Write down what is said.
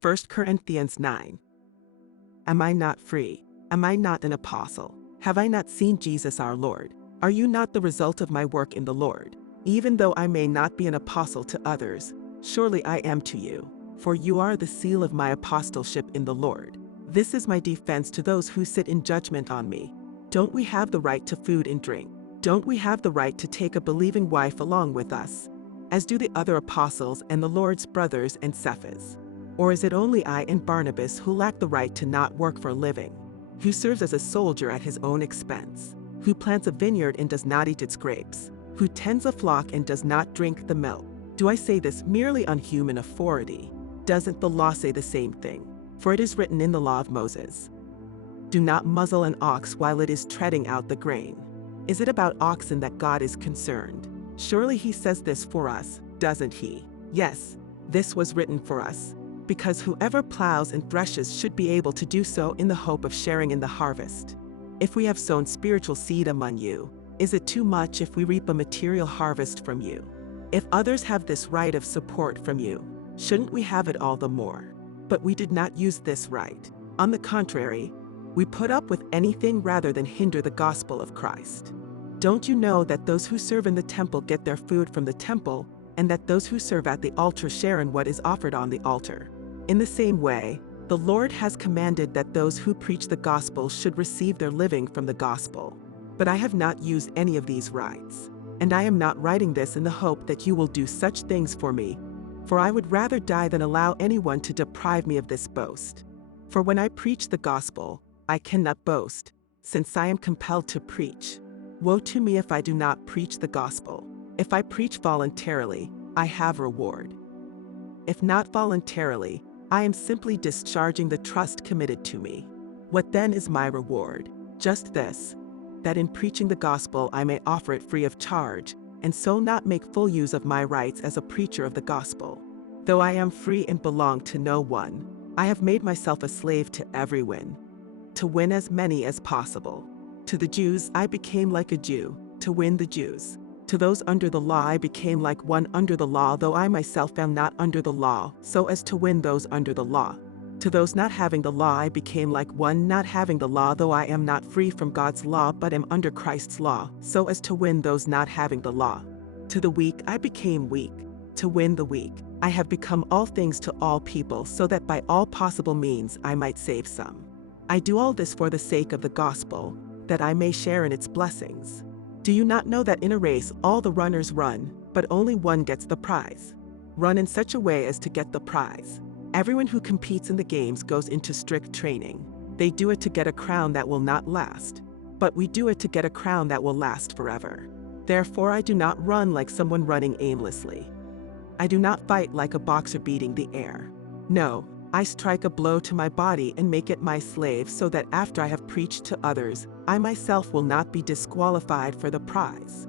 1 Corinthians 9. Am I not free? Am I not an apostle? Have I not seen Jesus our Lord? Are you not the result of my work in the Lord? Even though I may not be an apostle to others, surely I am to you, for you are the seal of my apostleship in the Lord. This is my defense to those who sit in judgment on me. Don't we have the right to food and drink? Don't we have the right to take a believing wife along with us, as do the other apostles and the Lord's brothers and Cephas? Or is it only I and Barnabas who lack the right to not work for a living? Who serves as a soldier at his own expense? Who plants a vineyard and does not eat its grapes? Who tends a flock and does not drink the milk? Do I say this merely on human authority? Doesn't the law say the same thing? For it is written in the law of Moses, do not muzzle an ox while it is treading out the grain. Is it about oxen that God is concerned? Surely he says this for us, doesn't he? Yes, this was written for us, because whoever plows and threshes should be able to do so in the hope of sharing in the harvest. If we have sown spiritual seed among you, is it too much if we reap a material harvest from you? If others have this right of support from you, shouldn't we have it all the more? But we did not use this right. On the contrary, we put up with anything rather than hinder the gospel of Christ. Don't you know that those who serve in the temple get their food from the temple, and that those who serve at the altar share in what is offered on the altar? In the same way, the Lord has commanded that those who preach the gospel should receive their living from the gospel. But I have not used any of these rights, and I am not writing this in the hope that you will do such things for me, for I would rather die than allow anyone to deprive me of this boast. For when I preach the gospel, I cannot boast, since I am compelled to preach. Woe to me if I do not preach the gospel. If I preach voluntarily, I have reward. If not voluntarily, I am simply discharging the trust committed to me. What then is my reward? Just this, that in preaching the gospel I may offer it free of charge, and so not make full use of my rights as a preacher of the gospel. Though I am free and belong to no one, I have made myself a slave to everyone, to win as many as possible. To the Jews I became like a Jew, to win the Jews. To those under the law I became like one under the law, though I myself am not under the law, so as to win those under the law. To those not having the law I became like one not having the law, though I am not free from God's law but am under Christ's law, so as to win those not having the law. To the weak I became weak, to win the weak. I have become all things to all people, so that by all possible means I might save some. I do all this for the sake of the gospel, that I may share in its blessings. Do you not know that in a race all the runners run, but only one gets the prize? Run in such a way as to get the prize. Everyone who competes in the games goes into strict training. They do it to get a crown that will not last, but we do it to get a crown that will last forever. Therefore I do not run like someone running aimlessly. I do not fight like a boxer beating the air. No, I strike a blow to my body and make it my slave, so that after I have preached to others, I myself will not be disqualified for the prize.